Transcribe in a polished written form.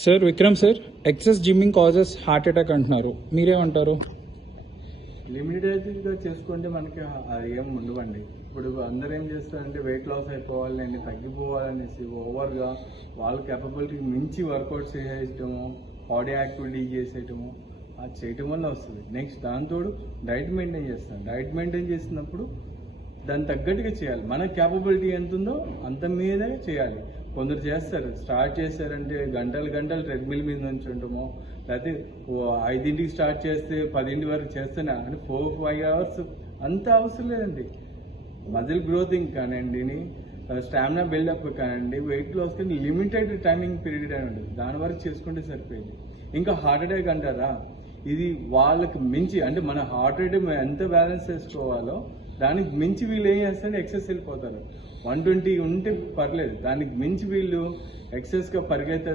Sir Vikram sir, excess gymming causes heart attack అంటున్నారు, మీరేమంటారు? లిమిటెడ్గా చేసుకుంటే మనకి అది ఏం ఉండవండి. ఇప్పుడు అందరూ ఏం చేస్తారంటే వెయిట్ లాస్ అయిపోవాలి, నేను తగ్గిపోవాలనేసి ఓవర్గా వాళ్ళ కెపబిలిటీకి మించి వర్కౌట్స్ చేయటము, బాడీ యాక్టివిటీ చేసేయటము, అది చేయటం వల్ల వస్తుంది. నెక్స్ట్ దాంతో డైట్ మెయింటైన్ చేస్తాను. డైట్ మెయింటైన్ చేసినప్పుడు దాన్ని తగ్గట్టుగా చేయాలి. మన క్యాపబిలిటీ ఎంత ఉందో అంత మీదే చేయాలి. కొందరు చేస్తారు, స్టార్ట్ చేశారంటే గంటలు గంటలు ట్రెడ్మిల్ మీద నుంచి ఉంటామో, లేకపోతే 5ంటికి స్టార్ట్ చేస్తే 10ంటి వరకు చేస్తేనే అంటే 4-5 అవర్స్ అంత అవసరం లేదండి. మజిల్ గ్రోతింగ్ కానివ్వండి, స్టామినా బిల్డప్ కానివ్వండి, వెయిట్ లాస్ కానీ లిమిటెడ్ టైమింగ్ పీరియడ్ అని ఉంటుంది, దాని వరకు చేసుకుంటే సరిపోయింది. ఇంకా హార్ట్ అటాక్ అంటారా, ఇది వాళ్ళకి మించి అంటే మన హార్ట్ రేట్ ఎంత బ్యాలెన్స్ చేసుకోవాలో దానికి మించి వీళ్ళు ఏం చేస్తారంటే ఎక్సెస్ వెళ్ళిపోతారు. 120 ఉంటే పర్లేదు, దానికి మించి వీళ్ళు ఎక్సెస్గా పరిగెత్తారు.